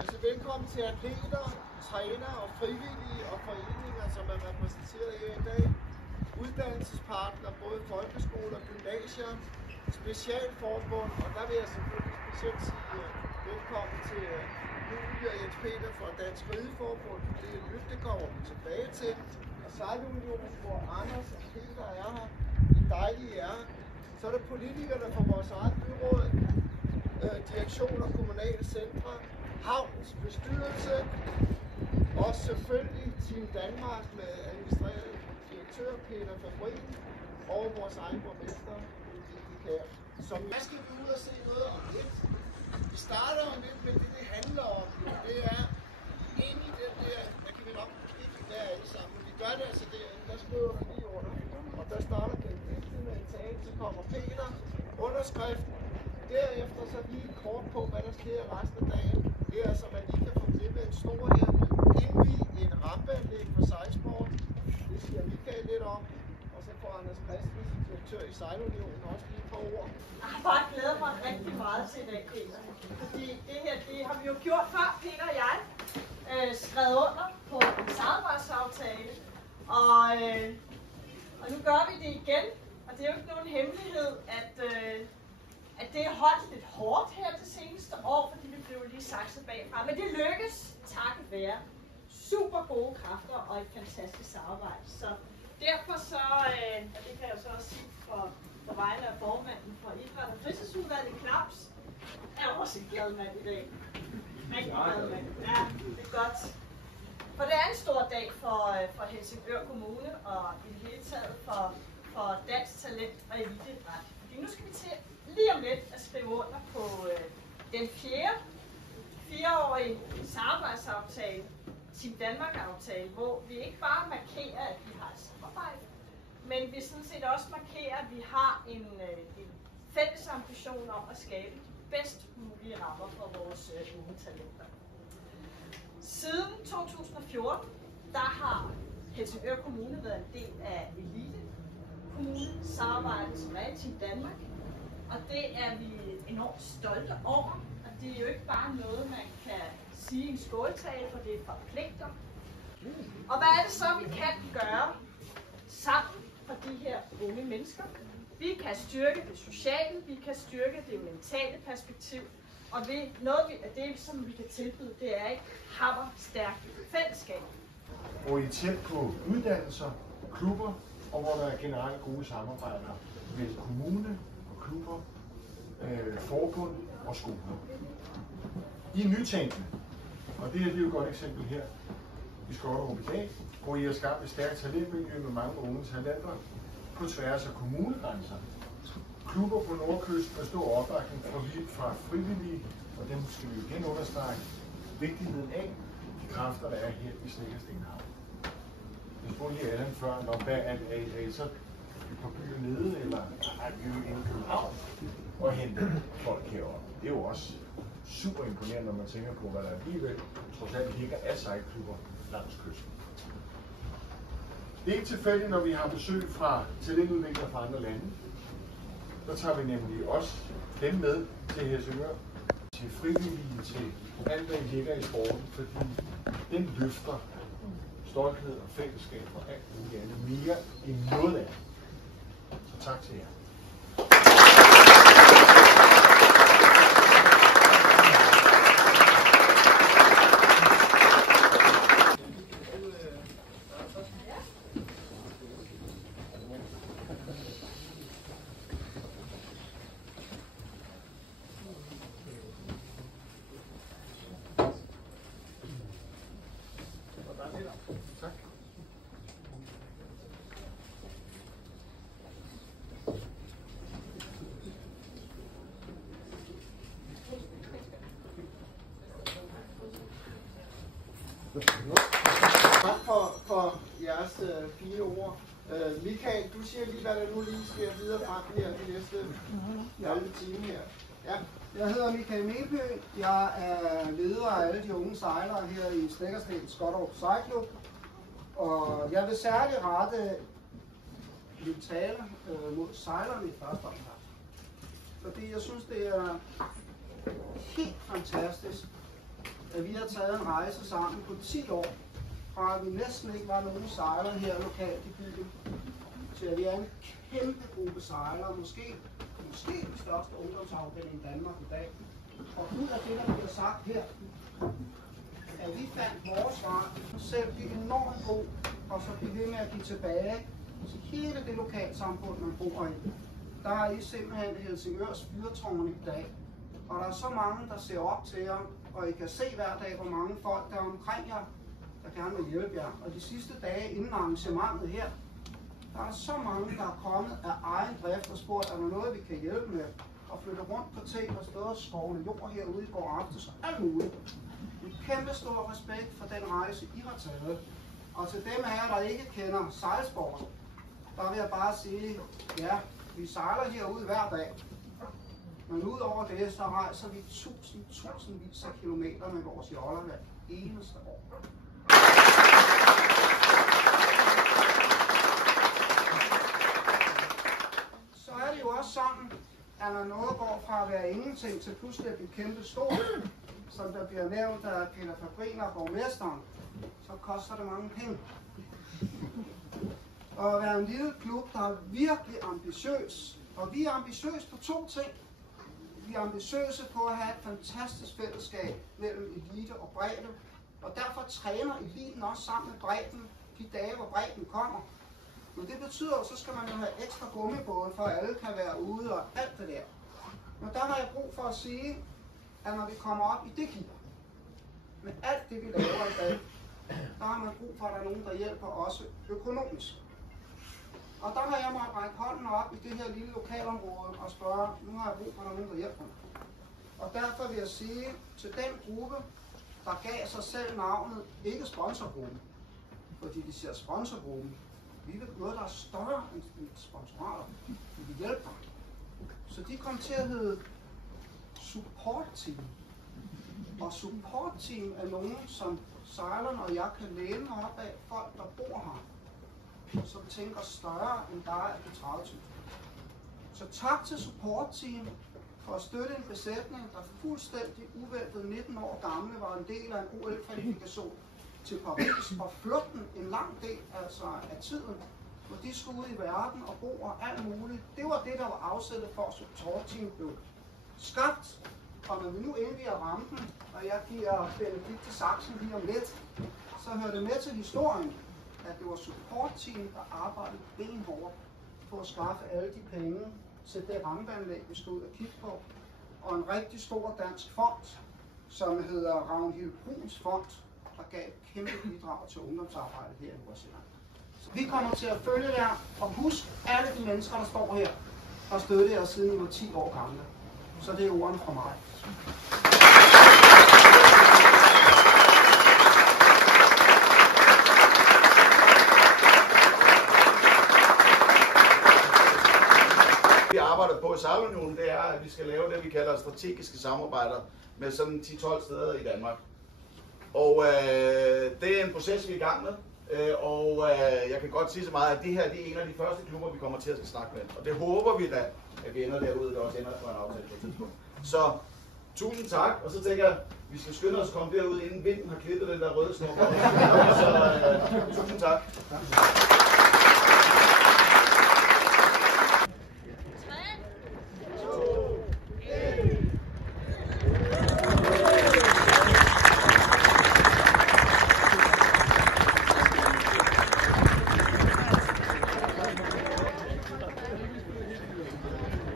Altså velkommen til atleter, trænere og frivillige og foreninger, som er repræsenteret her i dag. Uddannelsespartnere, både folkeskoler, gymnasier, specialforbund, og der vil jeg selvfølgelig specielt sige velkommen til Julie og Jens Peter fra Dansk Rideforbund. Det er nyt, det kommer vi tilbage til. Og Sejlunionen, hvor Anders og Peter er her. Det er dejligt, I er her. Så er der politikerne fra vores eget byråd, direktion og kommunale centre, havns bestyrelse, og selvfølgelig Team Danmark med administrerende direktør Peter Fabrin og vores egen borgmester her. Som jeg skal vi ud og se noget om lidt. Vi starter jo lidt med det handler om. Det er ind i den der kan vi nok ikke være alle sammen, men vi gør det altså derinde, der skriver vi lige under. Og der starter den med en tale, så kommer Peter, underskriften. Derefter så lige kort på, hvad der sker resten af dagen. Det er altså, man lige kan få klippet en stor her, indvige et rampeanlæg for sejlsport. Det siger Michael lidt om. Og så får Anders Christensen, direktør i Sejlunionen, også lige et par ord. Jeg har bare glædet mig rigtig meget til i dag, Peter. Fordi det her, det har vi jo gjort før, Peter og jeg. Skrevet under på en samarbejdsaftale. Og nu gør vi det igen. Og det er jo ikke nogen hemmelighed, at det er holdt lidt hårdt her det seneste år, fordi vi blev lige sakset bagfra. Men det lykkes, takket være super gode kræfter og et fantastisk samarbejde. Så derfor så, og det kan jeg jo så også sige for vegne af formanden for Idræt og Fritidsudvalget, Claus, er også en glad mand i dag. Rigtig glad mand. Ja, det er godt. For det er en stor dag for Helsingør Kommune og i det hele taget for dansk talent og eliteidræt. Fordi nu skal vi til lige om lidt at skrive under på den fjerde 4-årige samarbejdsaftale, Team Danmark-aftale, hvor vi ikke bare markerer, at vi har et samarbejde, men vi sådan set også markerer, at vi har en fælles ambition om at skabe de bedst mulige rammer for vores unge talenter. Siden 2014, der har Helsingør Kommune været en del af Elite Kommune-samarbejdet, som er i Team Danmark. Og det er vi enormt stolte over. Og det er jo ikke bare noget, man kan sige i en skåltale, for det forpligter. Og hvad er det så, vi kan gøre sammen for de her unge mennesker? Vi kan styrke det sociale, vi kan styrke det mentale perspektiv. Og noget af det, som vi kan tilbyde, det er et hammerstærkt fællesskab. Hvor I er tæt på uddannelser, klubber, og hvor der er generelt gode samarbejder med kommune og klubber, forbund og skoler. I er nytænkende, og det er jo et godt eksempel her i Skodderup i dag, hvor I har skabt et stærkt talentmiljø med mange unge talenter på tværs af kommunegrænser. Klubber på Nordkysten med stor opbakning fra frivillige, og dem skal vi jo igen understrege vigtigheden af de kræfter, der er her i Snekkersten Havn. Jeg spurgte lige Allan før, når hvad er I så på byen nede, eller er vi inde i København og hente folk heroppe. Det er jo også super imponerende, når man tænker på, hvad der alligevel trods alt ligger af sejlklubber langs kysten. Det er ikke tilfældigt, når vi har besøg fra talentudviklere fra andre lande. Så tager vi nemlig også dem med til Helsingør, til frivillige, til alt, hvad ligger i sporten, fordi den løfter stolthed og fællesskab og alt muligt andet mere end noget andet. Så tak til jer. Tak. Tak for jeres fine ord. Michael, du siger lige, hvad der nu lige sker videre frem her de næste halve time her. Ja. Jeg hedder Michael Melby. Jeg er leder af alle de unge sejlere her i Snekkersten Skodderup Sejlklub. Og jeg vil særligt rette min tale mod sejlerne i første omgang. Fordi jeg synes, det er helt fantastisk, at vi har taget en rejse sammen på 10 år, fra at vi næsten ikke var nogen sejlere her lokalt i byen, til at vi er en kæmpe gruppe sejlere, måske den største ungdomsafdeling i Danmark i dag. Og ud af det, der bliver sagt her, at vi fandt vores vej, selv det enormt god, og så blive ved med at give tilbage til hele det lokalsamfund, man bor i. Der er I simpelthen Helsingørs fyrtårn i dag, og der er så mange, der ser op til jer, og I kan se hver dag, hvor mange folk der er omkring jer, der gerne vil hjælpe jer. Og de sidste dage inden arrangementet her, der er så mange, der er kommet af egen drift og spurgt, er der noget, vi kan hjælpe med? Og flytte rundt på ting og stå og skovle jord herude i går aftes og alt muligt. En kæmpe stor respekt for den rejse, I har taget. Og til dem af jer, der ikke kender sejlsport, der vil jeg bare sige, ja, vi sejler herude hver dag. Men udover det, så rejser vi tusindvis af kilometer med vores joller hver eneste år. Så er det jo også sådan, at når noget går fra at være ingenting til pludselig at blive kæmpe stort, som der bliver nævnt af Peter Fabriner og borgmesteren, så koster det mange penge. Og at være en lille klub, der er virkelig ambitiøs, og vi er ambitiøse på 2 ting. Vi er ambitiøse på at have et fantastisk fællesskab mellem elite og bredde, og derfor træner eliten også sammen med bredden de dage, hvor bredden kommer. Men det betyder, at så skal man jo have ekstra gummibåde, for at alle kan være ude og alt det der. Men der har jeg brug for at sige, at når vi kommer op i det gear, med alt det vi laver i dag, der har man brug for, at der er nogen, der hjælper også økonomisk. Og der har jeg måttet række hånden op i det her lille lokalområde og spørge, nu har jeg brug for, at der er nogen, der hjælper mig. Og derfor vil jeg sige til den gruppe, der gav sig selv navnet, ikke sponsorgruppen, fordi de siger sponsorgruppen, vi vil noget, der er større end sponsorater, vi vil hjælpe dem. Så de kom til at hedde support team. Og support team er nogen, som sejlerne og jeg kan læne mig op af folk, der bor her, som tænker større end bare at blive 30.000. Så tak til support team for at støtte en besætning, der fuldstændig uventet 19 år gamle var en del af en OL-kvalifikation til Paris og førte den en lang del altså af tiden, hvor de skulle ud i verden og bo og alt muligt. Det var det, der var afsættet for, at support team blev skabt. Og når vi nu indviger rampen, og jeg giver Benedikte Saxen lige om lidt, så hører det med til historien, at det var support team, der arbejdede benhårdt på at skaffe alle de penge til det rampeanlæg, vi stod og kigge på. Og en rigtig stor dansk fond, som hedder Ragnhild Bruns Fond, der gav et kæmpe bidrag til ungdomsarbejdet her i Nordsjælland. Vi kommer til at følge jer, og husk alle de mennesker, der står her, og støtte jer siden I var 10 år gamle. Så det er ordene fra mig. Vi arbejder på i Sejlunionen, det er, at vi skal lave det, vi kalder strategiske samarbejder med sådan 10-12 steder i Danmark. Og det er en proces, vi er i gang med. Og jeg kan godt sige så meget, at det her det er en af de første klubber, vi kommer til at snakke med. Og det håber vi da, at vi ender derude, der også ender på en aftale på et tidspunkt. Så tusind tak, og så tænker jeg, at vi skal skynde os at komme derud, inden vinden har klippet den der røde snor. Så tusind tak.